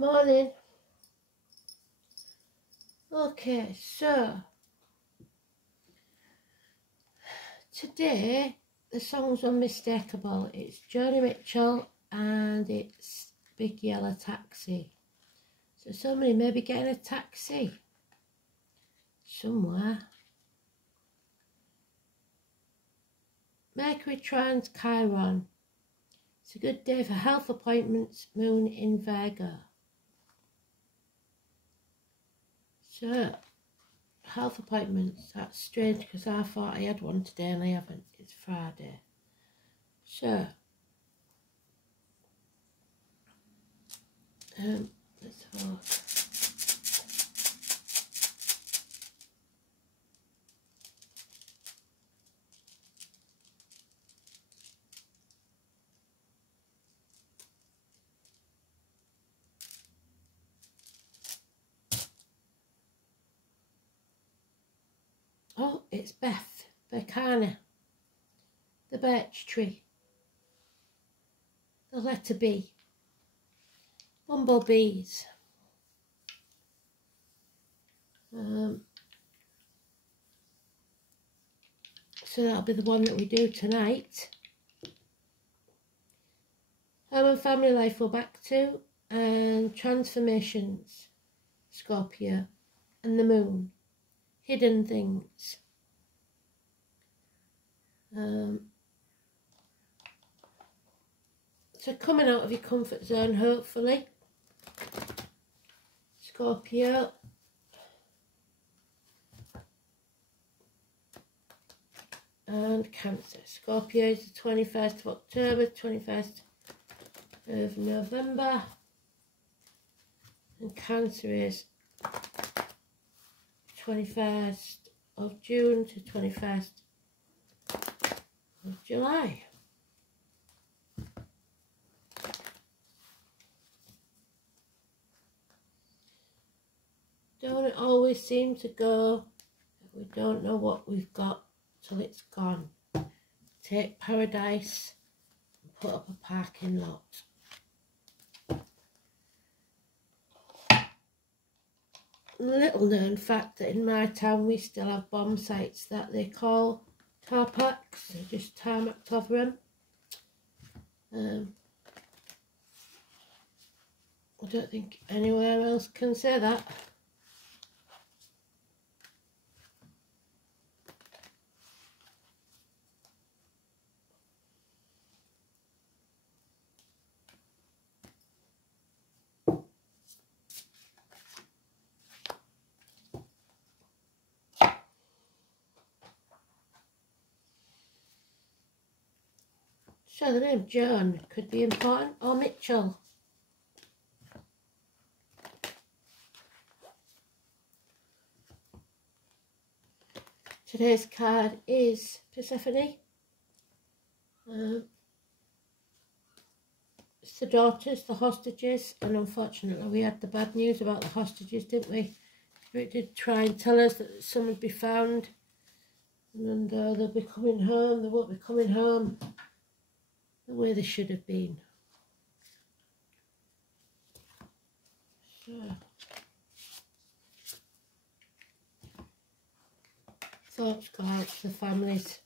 Morning. Okay, so today the song's unmistakable. It's Joni Mitchell and it's Big Yellow Taxi. So somebody may be getting a taxi somewhere. Mercury trines Chiron. It's a good day for health appointments, moon in Virgo. So, health appointments, that's strange because I thought I had one today and I haven't. It's Friday. So, let's have a look. Oh, it's Beth Berkana, the birch tree, the letter B, bumblebees. So that'll be the one that we do tonight. Home and family life we're back to, and transformations, Scorpio, and the moon, hidden things. So coming out of your comfort zone, hopefully, Scorpio. And Cancer. Scorpio is the 21st of October, 21st of November. And Cancer is 21st of June to 21st of July. Don't it always seem to go that we don't know what we've got till it's gone? Take paradise and put up a parking lot. Little known fact that in my town we still have bomb sites that they call car parks. They're just tarmacked over them. I don't think anywhere else can say that. So the name Joan could be important, or Mitchell. Today's card is Persephone. It's the daughters, the hostages, and unfortunately we had the bad news about the hostages, didn't we? It did try and tell us that some would be found and they'll be coming home, they won't be coming home the way they should have been. So, thoughts go out to the families.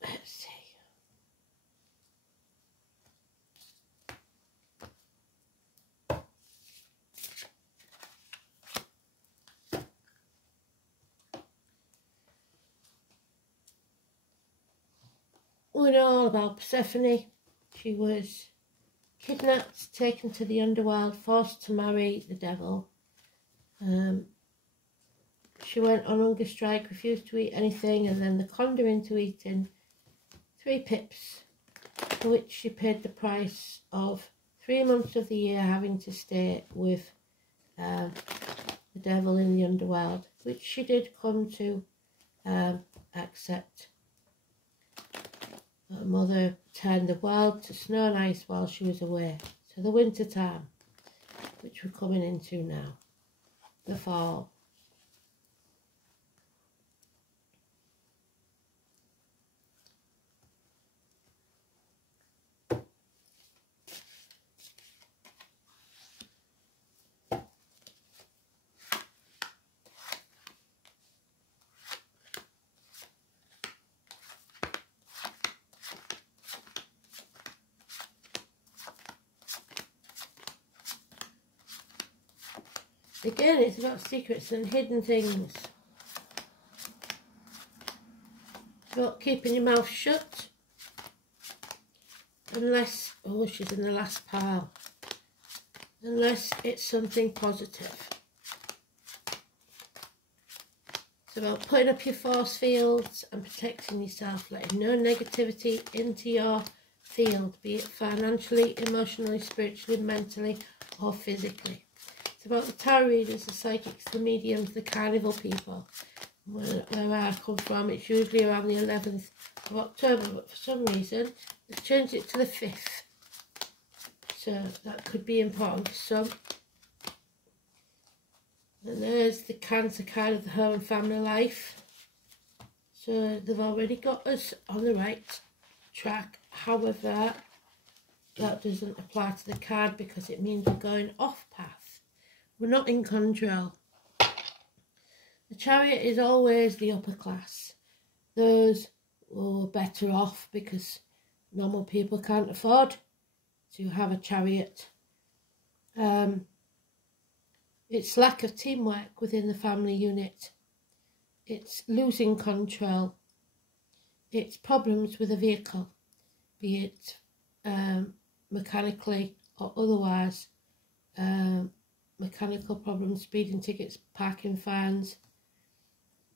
Let's see. We know all about Persephone. She was kidnapped, taken to the underworld, forced to marry the devil. She went on hunger strike, refused to eat anything, and then they conned her into eating 3 pips, for which she paid the price of 3 months of the year having to stay with the devil in the underworld, which she did come to accept. Her mother turned the world to snow and ice while she was away, to the winter time, which we're coming into now, the fall. Again, it's about secrets and hidden things. It's about keeping your mouth shut. Unless, oh, she's in the last pile. Unless it's something positive. It's about putting up your force fields and protecting yourself, letting no negativity into your field, be it financially, emotionally, spiritually, mentally, or physically. It's about the tarot readers, the psychics, the mediums, the carnival people. Where I come from, it's usually around the 11th of October, but for some reason, they've changed it to the 5th. So that could be important for some. And there's the Cancer card of the home and family life. So they've already got us on the right track. However, that doesn't apply to the card because it means we're going off path. We're not in control. The Chariot is always the upper class. Those who are better off because normal people can't afford to have a chariot. It's lack of teamwork within the family unit. It's losing control. It's problems with a vehicle, be it mechanically or otherwise. Mechanical problems, speeding tickets, parking fines,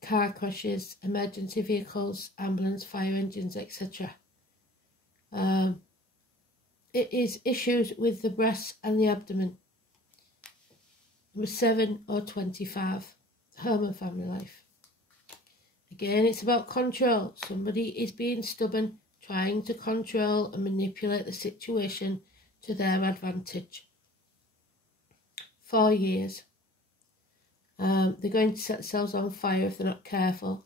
car crashes, emergency vehicles, ambulance, fire engines, etc. It is issues with the breasts and the abdomen. Number 7 or 25, home and family life. Again, it's about control. Somebody is being stubborn, trying to control and manipulate the situation to their advantage. 4 years. They're going to set themselves on fire if they're not careful.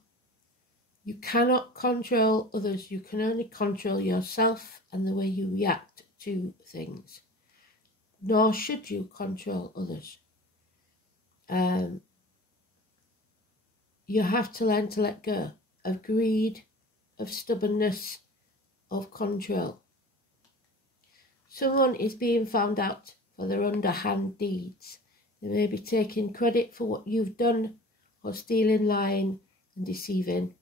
You cannot control others. You can only control yourself and the way you react to things. Nor should you control others. You have to learn to let go of greed, of stubbornness, of control. Someone is being found out for their underhand deeds. They may be taking credit for what you've done or stealing, lying and deceiving.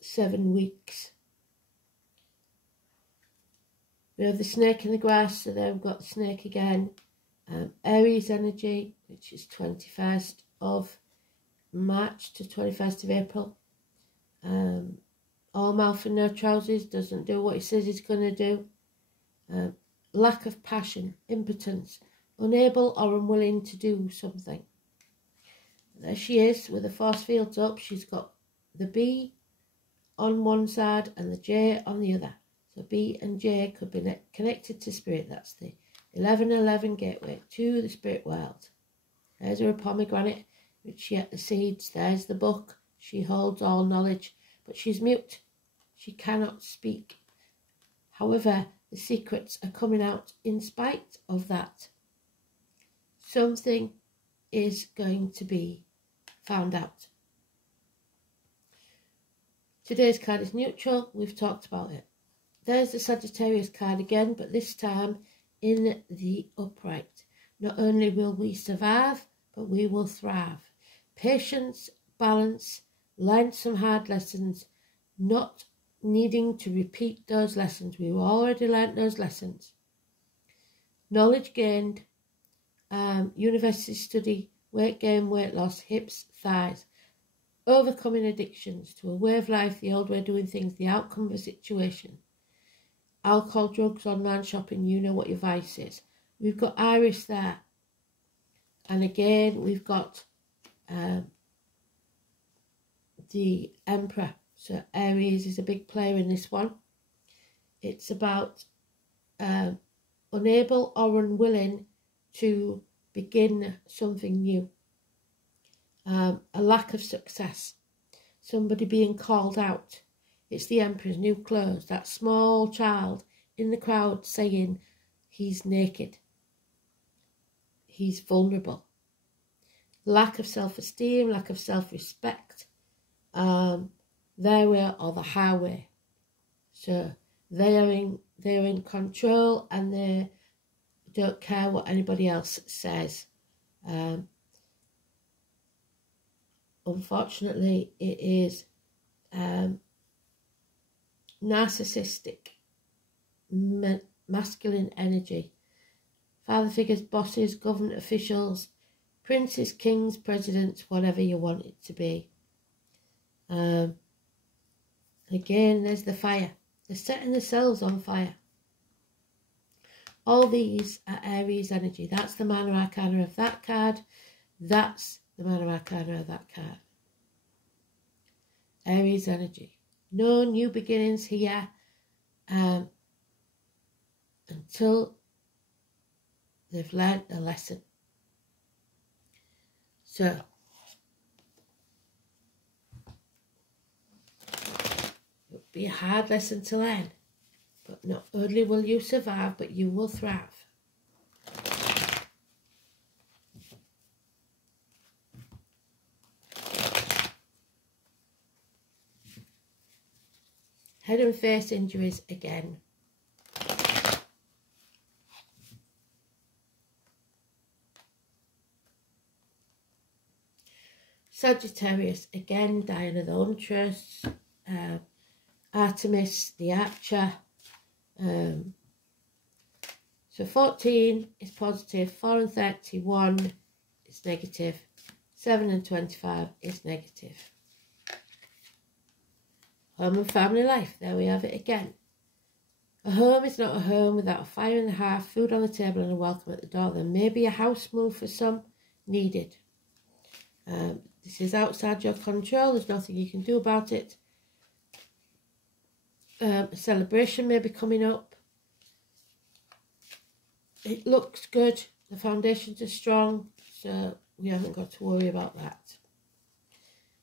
7 weeks. We have the snake in the grass, so there we've got the snake again. Aries energy, which is 21st of March to 21st of April. All mouth and no trousers, doesn't do what he says he's going to do. Lack of passion, impotence, unable or unwilling to do something. There she is with the force fields up. She's got the B on one side and the J on the other. So B and J could be connected to spirit. That's the 1111 gateway to the spirit world. There's her pomegranate, which she ate the seeds. There's the book. She holds all knowledge, but she's mute. She cannot speak. However, the secrets are coming out in spite of that. Something is going to be found out. Today's card is neutral. We've talked about it. There's the Sagittarius card again, but this time in the upright. Not only will we survive, but we will thrive. Patience, balance, learn some hard lessons, not needing to repeat those lessons. We've already learnt those lessons. Knowledge gained, university study, weight gain, weight loss, hips, thighs, overcoming addictions to a way of life, the old way of doing things, the outcome of a situation. Alcohol, drugs, online shopping, you know what your vice is. We've got Iris there. And again, we've got the Emperor. So Aries is a big player in this one. It's about unable or unwilling to begin something new. A lack of success. Somebody being called out. It's the Emperor's new clothes. That small child in the crowd saying he's naked. He's vulnerable. Lack of self-esteem, lack of self-respect. Their way or the highway. So they're in control and they don't care what anybody else says. Unfortunately, it is narcissistic, masculine energy. Father figures, bosses, government officials, princes, kings, presidents, whatever you want it to be. Again, there's the fire. They're setting themselves on fire. All these are Aries energy. That's the Minor Arcana of that card. That's the Minor Arcana of that card. Aries energy. No new beginnings here until they've learned a lesson. So, it'll be a hard lesson to learn. But not only will you survive, but you will thrive. Head and face injuries again. Sagittarius, again, dying of their own trusts. Artemis, the archer. So 14 is positive, 4 and 31 is negative, 7 and 25 is negative. Home and family life, there we have it again. A home is not a home without a fire in the hearth, food on the table and a welcome at the door. There may be a house move for some needed. This is outside your control, there's nothing you can do about it. A celebration may be coming up. It looks good, the foundations are strong, so we haven't got to worry about that.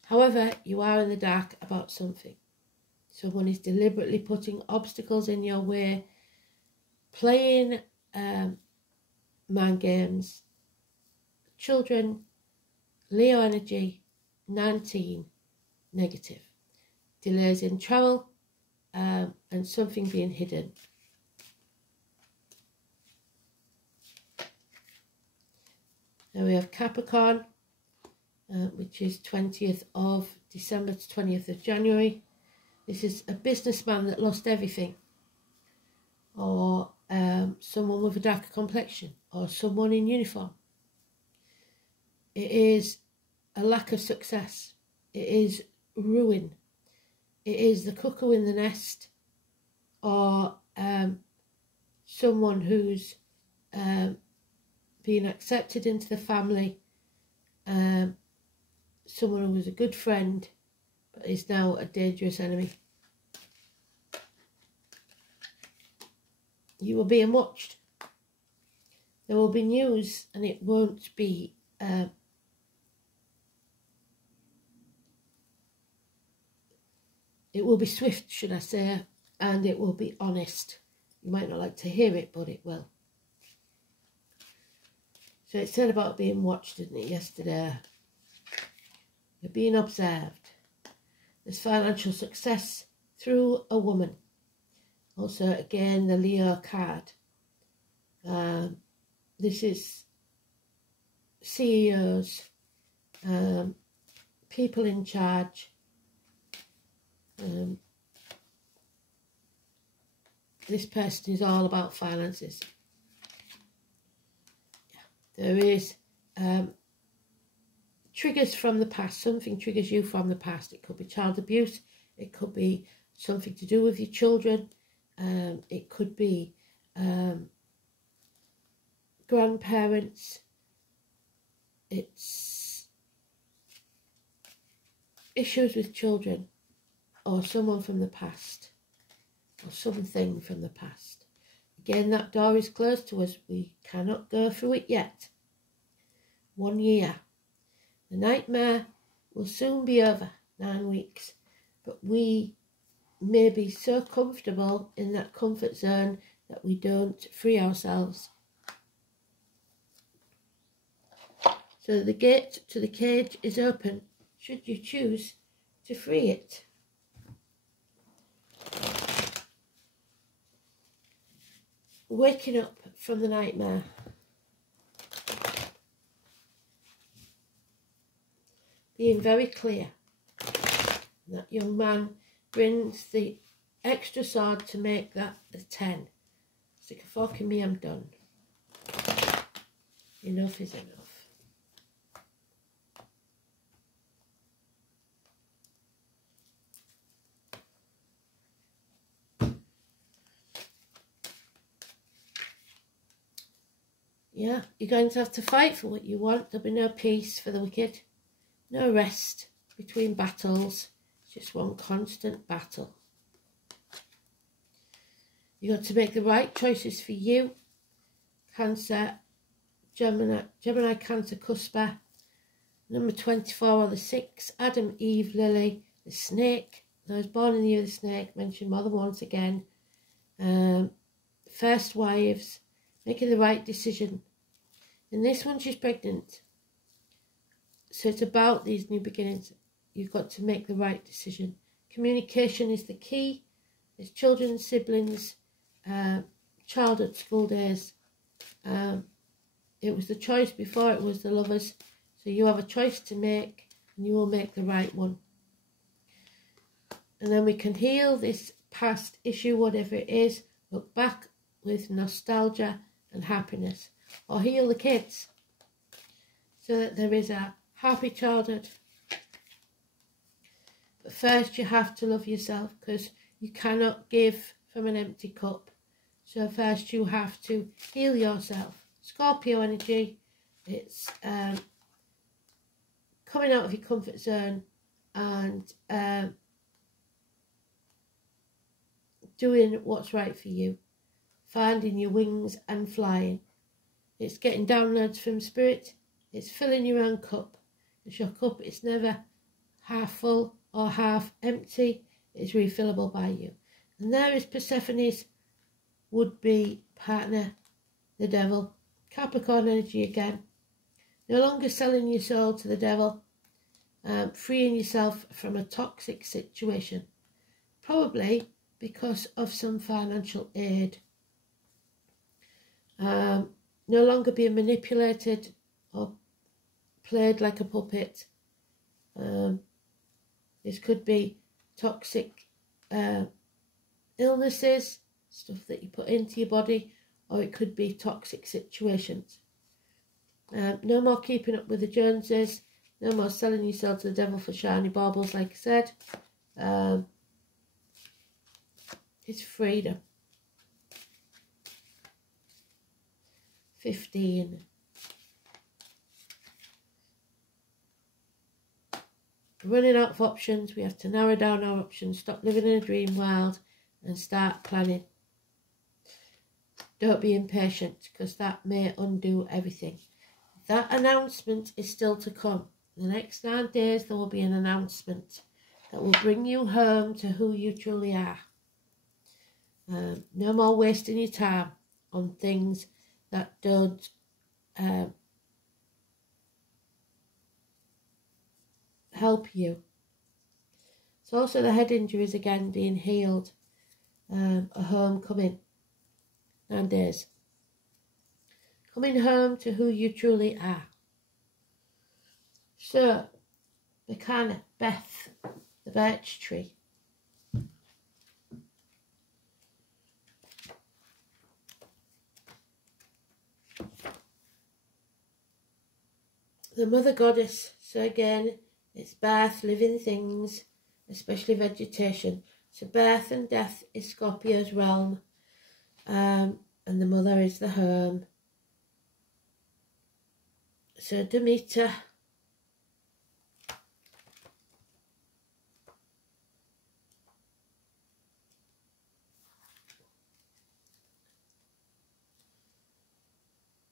However, you are in the dark about something. Someone is deliberately putting obstacles in your way, playing mind games. Children, Leo energy, 19, negative. Delays in travel and something being hidden. Now we have Capricorn, which is 20th of December to 20th of January. This is a businessman that lost everything, or someone with a darker complexion, or someone in uniform. It is a lack of success. It is ruin. It is the cuckoo in the nest, or someone who's being accepted into the family, someone who was a good friend but is now a dangerous enemy. You are being watched. There will be news, and it won't be it will be swift, should I say, and it will be honest. You might not like to hear it, but it will. So it said about being watched, didn't it, yesterday? You're being observed. There's financial success through a woman. Also, again, the Leo card. This is CEOs, people in charge. This person is all about finances. There is triggers from the past. Something triggers you from the past. It could be child abuse. It could be something to do with your children. It could be grandparents. It's issues with children, or someone from the past, or something from the past. Again, that door is closed to us. We cannot go through it yet. 1 year. The nightmare will soon be over, 9 weeks. But we may be so comfortable in that comfort zone that we don't free ourselves. So the gate to the cage is open, should you choose to free it. Waking up from the nightmare. Being very clear. That young man brings the extra sword to make that a 10. Stick a fork in me, I'm done. Enough is enough. Yeah, you're going to have to fight for what you want. There'll be no peace for the wicked. No rest between battles. It's just one constant battle. You've got to make the right choices for you. Cancer, Gemini Cancer Cusper. Number 24 or the 6. Adam, Eve, Lily. The snake. Those born in the year of the snake. Mentioned more than once again. First wives. Making the right decision. And this one, she's pregnant. So it's about these new beginnings. You've got to make the right decision. Communication is the key. There's children, siblings, childhood, school days. It was the choice before it was the lovers. So you have a choice to make, and you will make the right one. And then we can heal this past issue, whatever it is. Look back with nostalgia and happiness, or heal the kids so that there is a happy childhood. But first you have to love yourself, because you cannot give from an empty cup. So first you have to heal yourself. Scorpio energy, it's coming out of your comfort zone and doing what's right for you. Finding your wings and flying. It's getting downloads from spirit. It's filling your own cup. It's your cup. It's never half full or half empty. It's refillable by you. And there is Persephone's would-be partner, the devil. Capricorn energy again. No longer selling your soul to the devil. Freeing yourself from a toxic situation. Probably because of some financial aid. No longer being manipulated or played like a puppet. This could be toxic illnesses, stuff that you put into your body, or it could be toxic situations. No more keeping up with the Joneses. No more selling yourself to the devil for shiny baubles, like I said. It's freedom. 15. Running out of options. We have to narrow down our options. Stop living in a dream world and start planning. Don't be impatient, because that may undo everything. That announcement is still to come. In the next 9 days there will be an announcement that will bring you home to who you truly are. No more wasting your time on things that don't help you. It's also the head injuries again being healed. A homecoming. 9 days. Coming home to who you truly are. So, Mechana, Beth, the birch tree. The mother goddess. So again, it's birth, living things, especially vegetation. So birth and death is Scorpio's realm. And the mother is the home. So Demeter.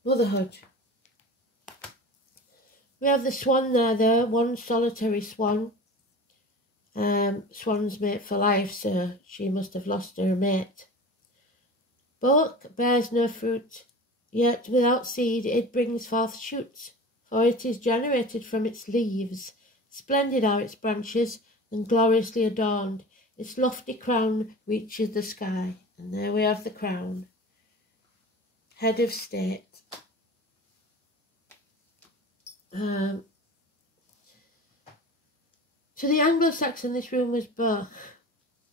Motherhood. We have the swan there, one solitary swan. Swan's mate for life, so she must have lost her mate. Bullock bears no fruit, yet without seed it brings forth shoots, for it is generated from its leaves. Splendid are its branches, and gloriously adorned. Its lofty crown reaches the sky. And there we have the crown. head of state. To the Anglo-Saxon, this rune was Bach,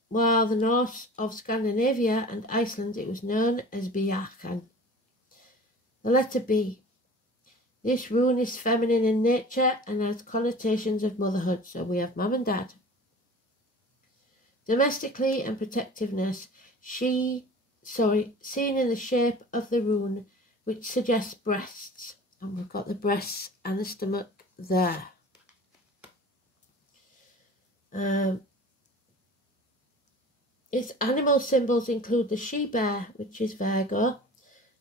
while the Norse of Scandinavia and Iceland, it was known as Bjarkan. The letter B. This rune is feminine in nature and has connotations of motherhood, so we have mum and dad. Domestically and protectiveness, seen in the shape of the rune, which suggests breasts. And we've got the breasts and the stomach there. Its animal symbols include the she-bear, which is Virgo,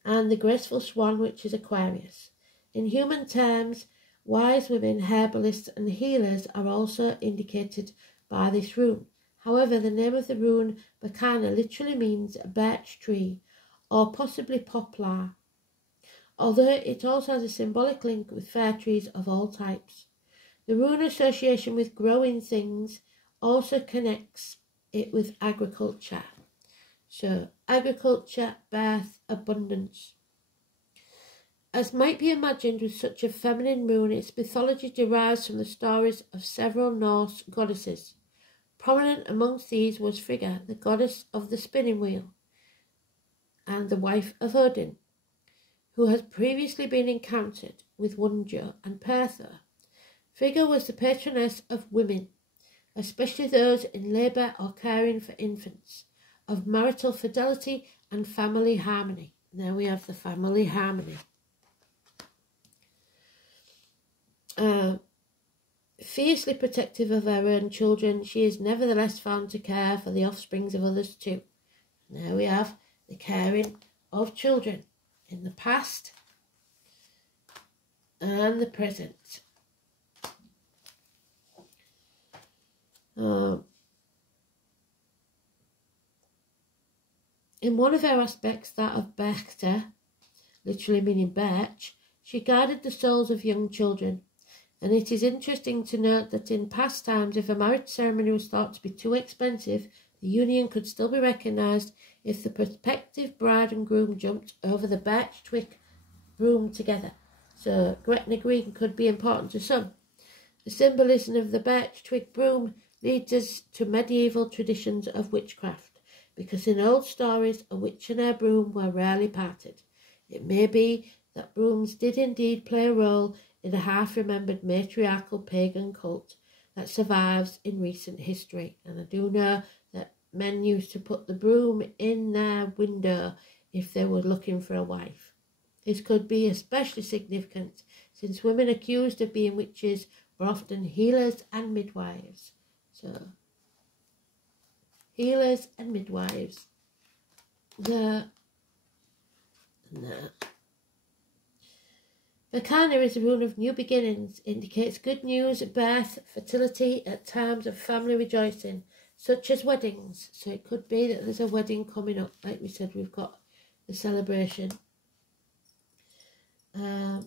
and the graceful swan, which is Aquarius. In human terms, wise women, herbalists and healers are also indicated by this rune. However, the name of the rune, Bacana, literally means a birch tree or possibly poplar, although it also has a symbolic link with fir trees of all types. The rune association with growing things also connects it with agriculture. So, agriculture, birth, abundance. As might be imagined with such a feminine rune, its mythology derives from the stories of several Norse goddesses. Prominent amongst these was Frigga, the goddess of the spinning wheel, and the wife of Odin, who has previously been encountered with Wunjo and Pertha. Frigga was the patroness of women, especially those in labour or caring for infants, of marital fidelity and family harmony. There we have the family harmony. Fiercely protective of her own children, she is nevertheless found to care for the offsprings of others too. There we have the caring of children in the past and the present. In one of her aspects, that of Berchta, literally meaning birch, she guarded the souls of young children. And it is interesting to note that in past times, if a marriage ceremony was thought to be too expensive, the union could still be recognised if the prospective bride and groom jumped over the birch twig broom together. So Gretna Green could be important to some. The symbolism of the birch twig broom leads us to medieval traditions of witchcraft, because in old stories a witch and her broom were rarely parted. It may be that brooms did indeed play a role in a half-remembered matriarchal pagan cult that survives in recent history. And I do know that men used to put the broom in their window if they were looking for a wife. This could be especially significant since women accused of being witches were often healers and midwives. So, healers and midwives. Bacana is a rune of new beginnings, indicates good news, birth, fertility at times of family rejoicing, such as weddings. So it could be that there's a wedding coming up. Like we said, we've got the celebration. The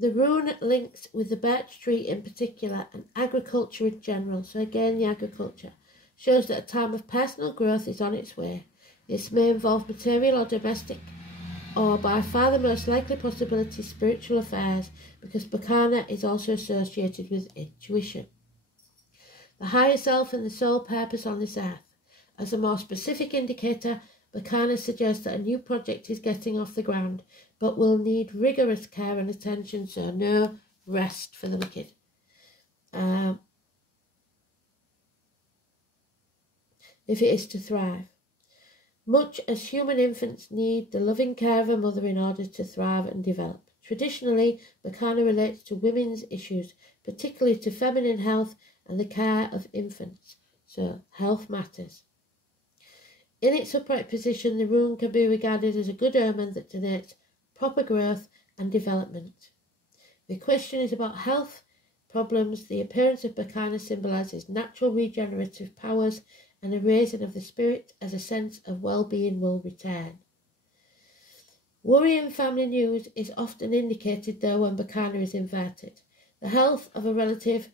rune links with the birch tree in particular and agriculture in general. So again, the agriculture shows that a time of personal growth is on its way. This may involve material or domestic, or by far the most likely possibility, spiritual affairs, because Bacana is also associated with intuition. The higher self and the sole purpose on this earth. As a more specific indicator, Bacana suggests that a new project is getting off the ground, but will need rigorous care and attention, so no rest for the wicked. If it is to thrive. Much as human infants need the loving care of a mother in order to thrive and develop. Traditionally, Bacana relates to women's issues, particularly to feminine health and the care of infants. So, health matters. In its upright position, the rune can be regarded as a good omen that denotes proper growth and development. The question is about health problems. The appearance of Bacana symbolises natural regenerative powers and a raising of the spirit as a sense of well-being will return. Worrying family news is often indicated though when Bacana is inverted. The health of a relative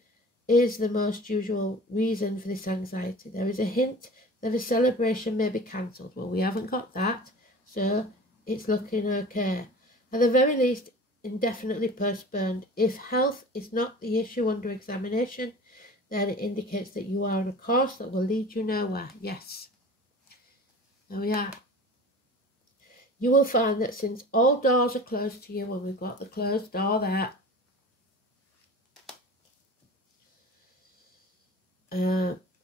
is the most usual reason for this anxiety. There is a hint that a celebration may be cancelled. Well, we haven't got that, so it's looking okay. At the very least, indefinitely postponed. If health is not the issue under examination, then it indicates that you are on a course that will lead you nowhere. Yes. There we are. You will find that since all doors are closed to you, and we've got the closed door there,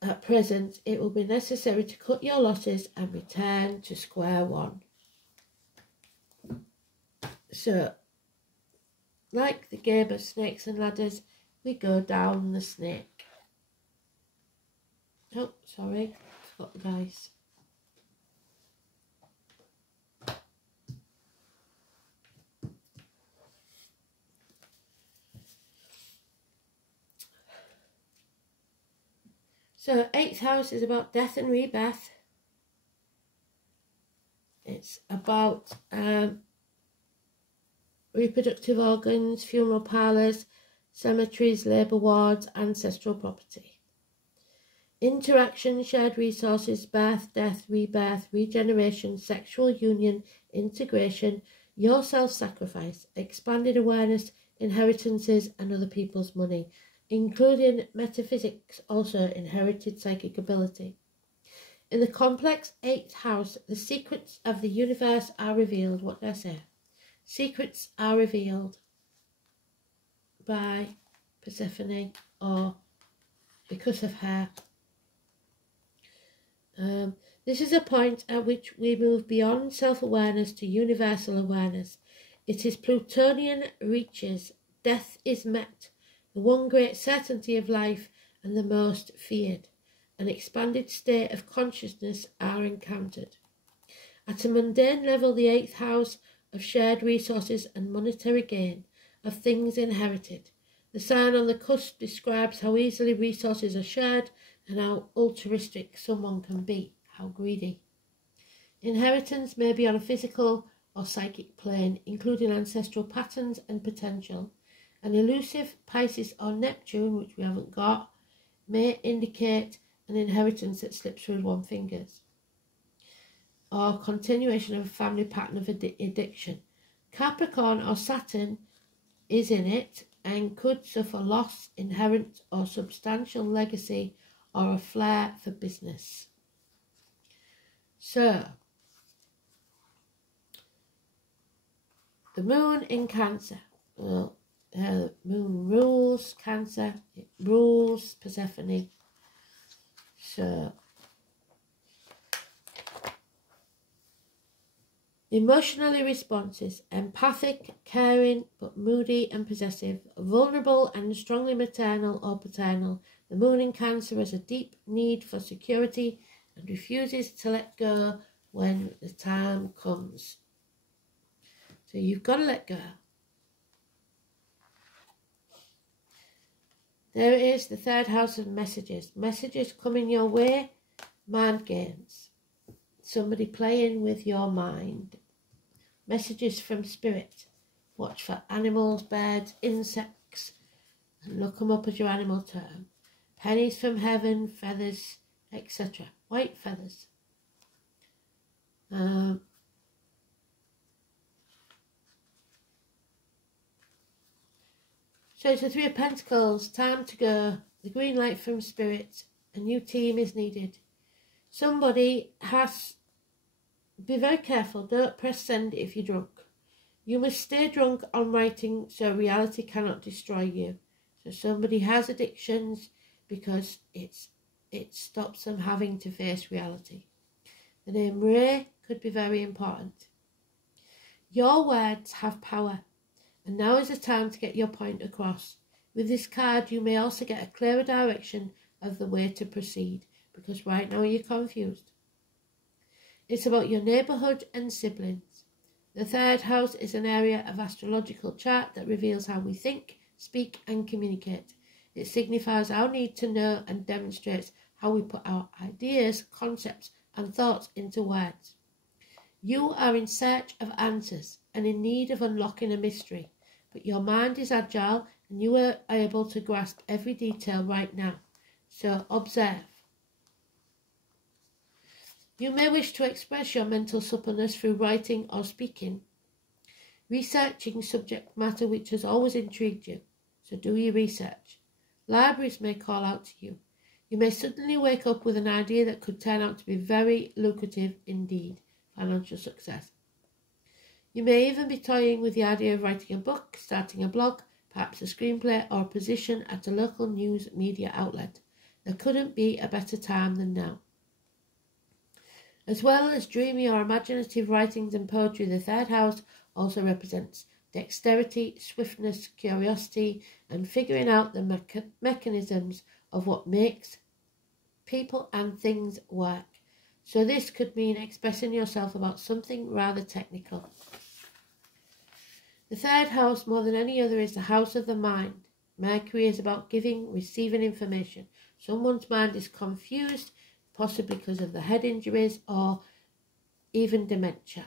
at present, it will be necessary to cut your losses and return to square one. So, like the game of snakes and ladders, we go down the snake. Oh, sorry, forgot the dice. So, 8th house is about death and rebirth. It's about reproductive organs, funeral parlours, cemeteries, labour wards, ancestral property. Interaction, shared resources, birth, death, rebirth, regeneration, sexual union, integration, your self-sacrifice, expanded awareness, inheritances and other people's money, including metaphysics, also inherited psychic ability. In the complex 8th house, the secrets of the universe are revealed. What did I say? Secrets are revealed by Persephone, or because of her. This is a point at which we move beyond self-awareness to universal awareness. It is Plutonian reaches. Death is met, the one great certainty of life and the most feared. An expanded state of consciousness are encountered. At a mundane level, the 8th house of shared resources and monetary gain, of things inherited. The sign on the cusp describes how easily resources are shared and how altruistic someone can be, how greedy. Inheritance may be on a physical or psychic plane, including ancestral patterns and potential. An elusive Pisces or Neptune, which we haven't got, may indicate an inheritance that slips through one's fingers, or continuation of a family pattern of addiction. Capricorn or Saturn is in it and could suffer loss, inherent or substantial legacy, or a flair for business. So, the moon in Cancer. Well, the moon rules Cancer, it rules Persephone. So, emotionally responsive, empathic, caring, but moody and possessive, vulnerable and strongly maternal or paternal. The moon in Cancer has a deep need for security and refuses to let go when the time comes. So you've got to let go. There it is, the 3rd house of messages. Messages coming your way, mind games. Somebody playing with your mind. Messages from spirit. Watch for animals, birds, insects, and look them up as your animal term. Pennies from heaven, feathers, etc. White feathers. So it's the 3 of Pentacles, time to go, the green light from spirit, a new team is needed. Somebody has, be very careful, don't press send if you're drunk. You must stay drunk on writing so reality cannot destroy you. So somebody has addictions because it stops them having to face reality. The name Ray could be very important. Your words have power. And now is the time to get your point across. With this card, you may also get a clearer direction of the way to proceed, because right now you're confused. It's about your neighbourhood and siblings. The 3rd house is an area of astrological chart that reveals how we think, speak and communicate. It signifies our need to know and demonstrates how we put our ideas, concepts and thoughts into words. You are in search of answers and in need of unlocking a mystery. But your mind is agile and you are able to grasp every detail right now. So observe. You may wish to express your mental suppleness through writing or speaking, researching subject matter which has always intrigued you. So do your research. Libraries may call out to you. You may suddenly wake up with an idea that could turn out to be very lucrative indeed. Financial success. You may even be toying with the idea of writing a book, starting a blog, perhaps a screenplay, or a position at a local news media outlet. There couldn't be a better time than now. As well as dreamy or imaginative writings and poetry, the third house also represents dexterity, swiftness, curiosity, and figuring out the mechanisms of what makes people and things work. So this could mean expressing yourself about something rather technical. The third house, more than any other, is the house of the mind. Mercury is about giving, receiving information. Someone's mind is confused, possibly because of the head injuries or even dementia.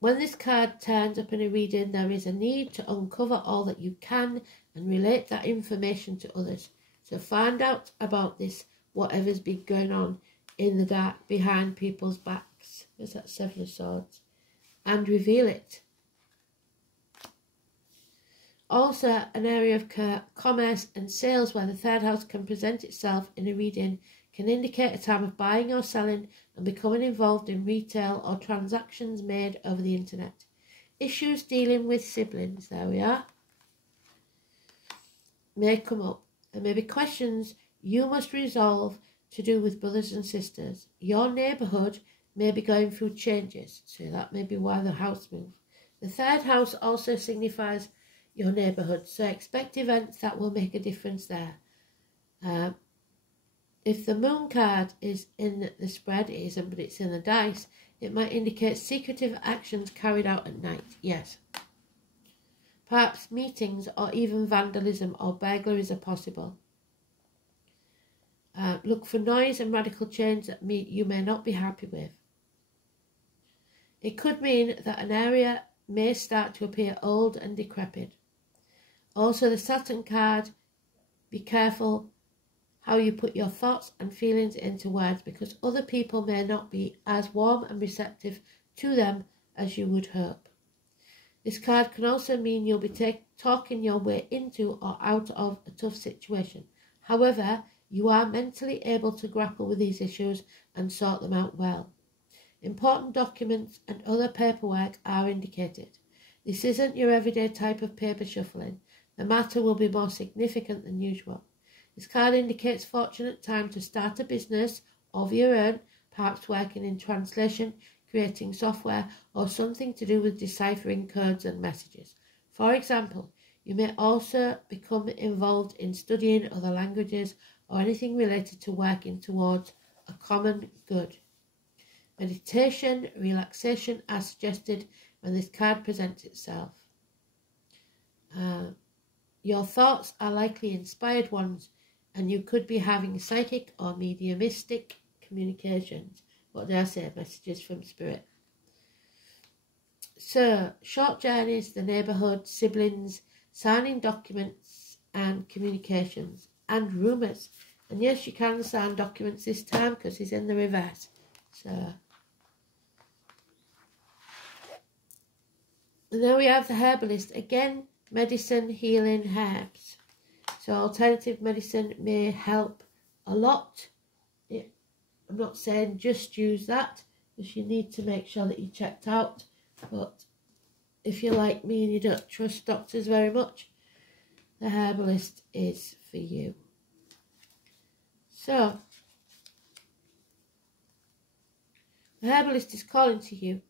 When this card turns up in a reading, there is a need to uncover all that you can and relate that information to others. So find out about this, whatever's been going on in the dark behind people's backs. There's that Seven of Swords. And reveal it. Also, an area of commerce and sales where the third house can present itself in a reading can indicate a time of buying or selling and becoming involved in retail or transactions made over the internet. Issues dealing with siblings, there we are, may come up. There may be questions you must resolve to do with brothers and sisters. Your neighbourhood may be going through changes, so that may be why the house moved. The third house also signifies your neighbourhood, so expect events that will make a difference there. If the moon card is in the spread, it isn't, but it's in the dice, it might indicate secretive actions carried out at night, yes. Perhaps meetings or even vandalism or burglaries are possible. Look for noise and radical change that you may not be happy with. It could mean that an area may start to appear old and decrepit. Also, the Saturn card, be careful how you put your thoughts and feelings into words, because other people may not be as warm and receptive to them as you would hope. This card can also mean you'll be talking your way into or out of a tough situation. However, you are mentally able to grapple with these issues and sort them out well. Important documents and other paperwork are indicated. This isn't your everyday type of paper shuffling. The matter will be more significant than usual. This card indicates fortunate time to start a business of your own, perhaps working in translation, creating software, or something to do with deciphering codes and messages. For example, you may also become involved in studying other languages or anything related to working towards a common good. Meditation, relaxation are suggested when this card presents itself. Your thoughts are likely inspired ones, and you could be having psychic or mediumistic communications. What did I say? Messages from spirit. So, short journeys, the neighbourhood, siblings, signing documents and communications, and rumours. And yes, you can sign documents this time because he's in the reverse. So, and then we have the herbalist. Again, medicine, healing, herbs. So alternative medicine may help a lot. I'm not saying just use that, because you need to make sure that you're checked out. But if you're like me and you don't trust doctors very much, the herbalist is for you. So, the herbalist is calling to you.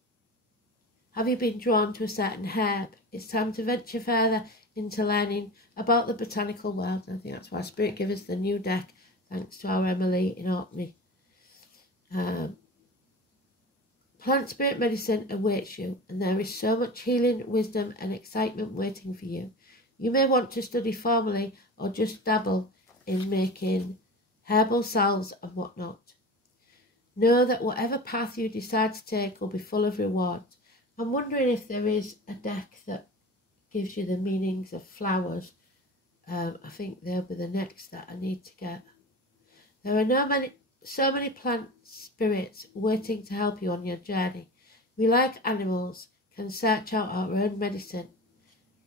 Have you been drawn to a certain herb? It's time to venture further into learning about the botanical world. I think that's why Spirit gave us the new deck, thanks to our Emily in Orkney. Plant spirit medicine awaits you, and there is so much healing, wisdom and excitement waiting for you. You may want to study formally or just dabble in making herbal salves and whatnot. Know that whatever path you decide to take will be full of rewards. I'm wondering if there is a deck that gives you the meanings of flowers. I think they'll be the next that I need to get. There are so many plant spirits waiting to help you on your journey. We, like animals, can search out our own medicine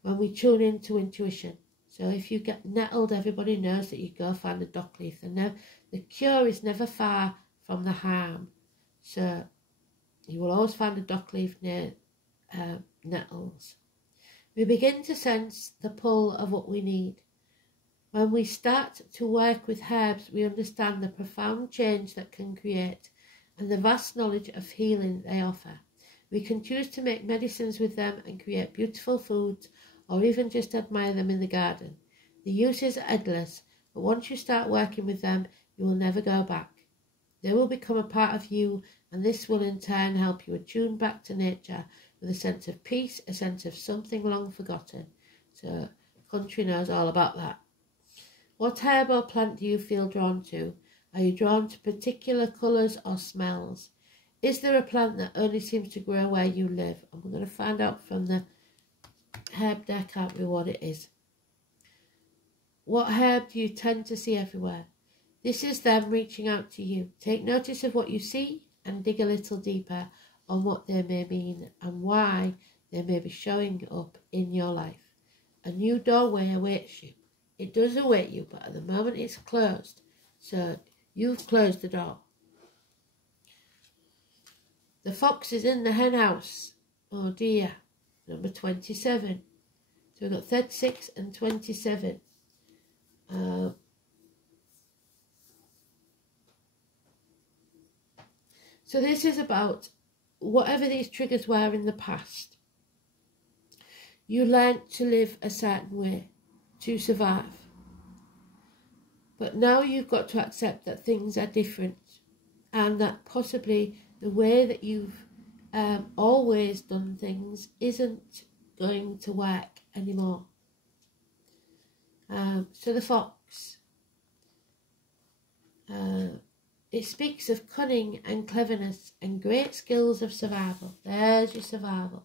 when we tune into intuition. So if you get nettled, everybody knows that you go find a dock leaf. The cure is never far from the harm. So you will always find a dock leaf near nettles. We begin to sense the pull of what we need. When we start to work with herbs, we understand the profound change that can create and the vast knowledge of healing they offer. We can choose to make medicines with them and create beautiful foods, or even just admire them in the garden. The uses are endless, but once you start working with them, you will never go back. They will become a part of you, and this will in turn help you attune back to nature with a sense of peace, a sense of something long forgotten. So, country knows all about that. What herb or plant do you feel drawn to? Are you drawn to particular colours or smells? Is there a plant that only seems to grow where you live? And we're going to find out from the herb deck, aren't we, what it is. What herb do you tend to see everywhere? This is them reaching out to you. Take notice of what you see and dig a little deeper on what they may mean and why they may be showing up in your life. A new doorway awaits you. It does await you, but at the moment it's closed. So you've closed the door. The fox is in the hen house. Oh dear. Number 27. So we've got 36 and 27. So this is about whatever these triggers were in the past. You learned to live a certain way to survive. But now you've got to accept that things are different and that possibly the way that you've always done things isn't going to work anymore. So the fox, it speaks of cunning and cleverness and great skills of survival. There's your survival.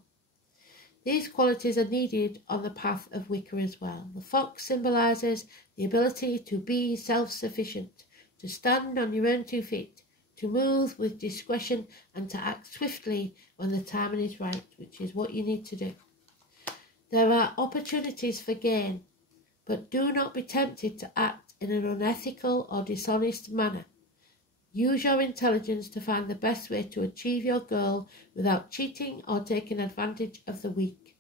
These qualities are needed on the path of Wicca as well. The fox symbolises the ability to be self-sufficient, to stand on your own 2 feet, to move with discretion and to act swiftly when the timing is right, which is what you need to do. There are opportunities for gain, but do not be tempted to act in an unethical or dishonest manner. Use your intelligence to find the best way to achieve your goal without cheating or taking advantage of the weak.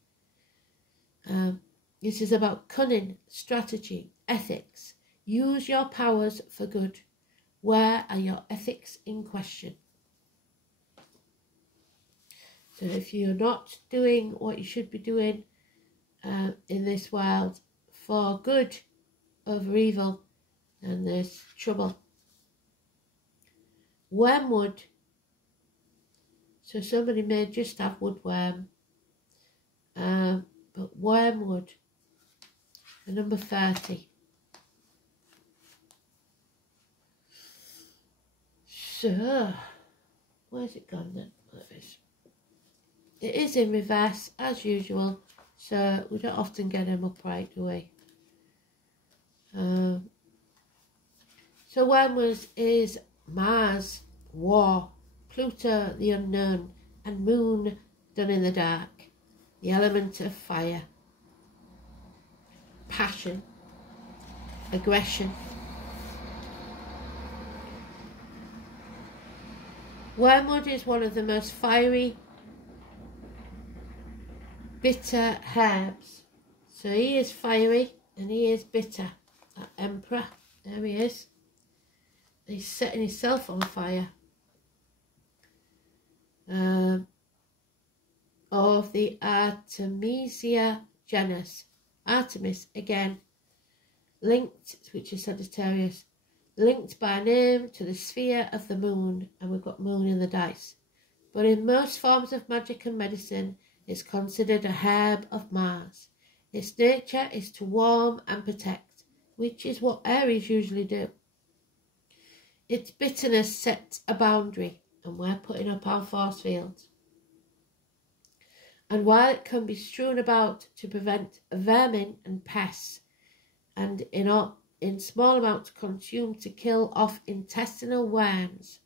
This is about cunning, strategy, ethics. Use your powers for good. Where are your ethics in question? So if you're not doing what you should be doing in this world for good over evil, then there's trouble. Wormwood. So somebody may just have woodworm, but wormwood. And number 30. So, where's it gone then? It is in reverse as usual, so we don't often get them upright, do we? So wormwood is Mars, war, Pluto, the unknown, and moon, done in the dark, the element of fire, passion, aggression. Wormwood is one of the most fiery, bitter herbs. So he is fiery and he is bitter. That emperor, there he is. He's setting himself on fire. Of the Artemisia genus. Artemis, again, linked, which is Sagittarius, linked by name to the sphere of the moon, and we've got moon in the dice. But in most forms of magic and medicine, it's considered a herb of Mars. Its nature is to warm and protect, which is what Aries usually do. Its bitterness sets a boundary, and we're putting up our force fields. And while it can be strewn about to prevent vermin and pests, and in small amounts consumed to kill off intestinal worms,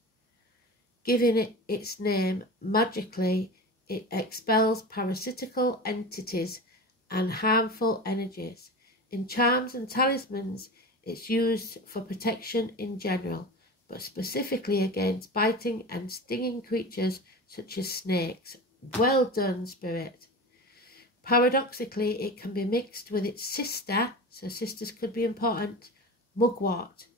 giving it its name magically, it expels parasitical entities and harmful energies. In charms and talismans, it's used for protection in general, but specifically against biting and stinging creatures such as snakes. Well done, Spirit. Paradoxically, it can be mixed with its sister, so sisters could be important, mugwort,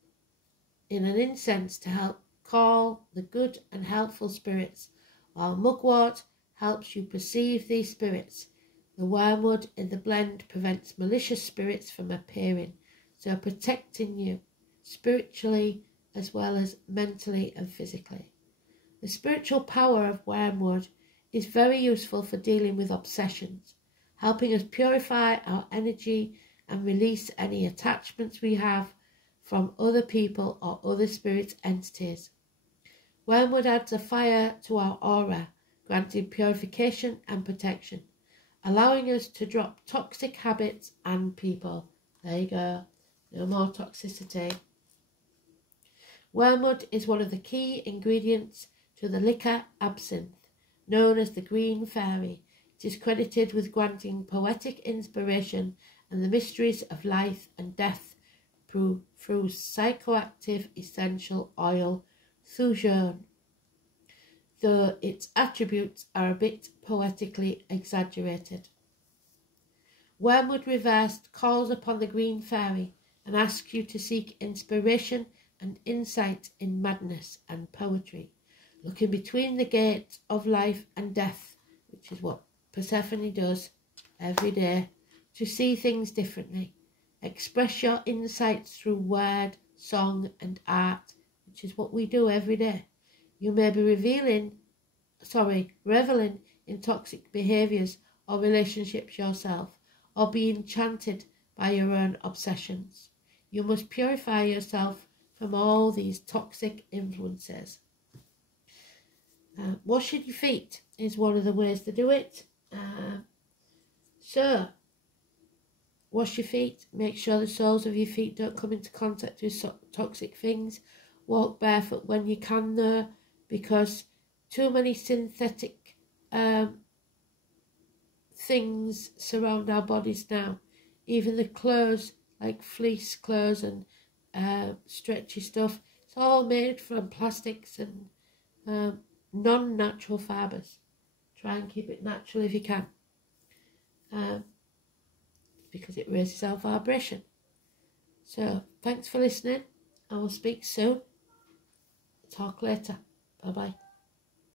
in an incense to help call the good and helpful spirits, while mugwort helps you perceive these spirits. The wormwood in the blend prevents malicious spirits from appearing, so protecting you spiritually as well as mentally and physically. The spiritual power of wormwood is very useful for dealing with obsessions, helping us purify our energy and release any attachments we have from other people or other spirit entities. Wormwood adds a fire to our aura, granting purification and protection, allowing us to drop toxic habits and people. There you go. No more toxicity. Wormwood is one of the key ingredients to the liquor absinthe, known as the Green Fairy. It is credited with granting poetic inspiration and the mysteries of life and death through psychoactive essential oil Thujaune, though its attributes are a bit poetically exaggerated. Wormwood Reversed calls upon the Green Fairy and asks you to seek inspiration and insight in madness and poetry, looking between the gates of life and death, which is what Persephone does every day, to see things differently. Express your insights through word, song and art, which is what we do every day. You may be reveling in toxic behaviours or relationships yourself, or be enchanted by your own obsessions. You must purify yourself from all these toxic influences. Washing your feet is one of the ways to do it. So, wash your feet. Make sure the soles of your feet don't come into contact with toxic things. Walk barefoot when you can, though, because too many synthetic things surround our bodies now. Even the clothes, like fleece clothes and stretchy stuff, it's all made from plastics and non-natural fibres. Try and keep it natural if you can, because it raises our vibration. So thanks for listening. I will speak soon. Talk later. Bye bye.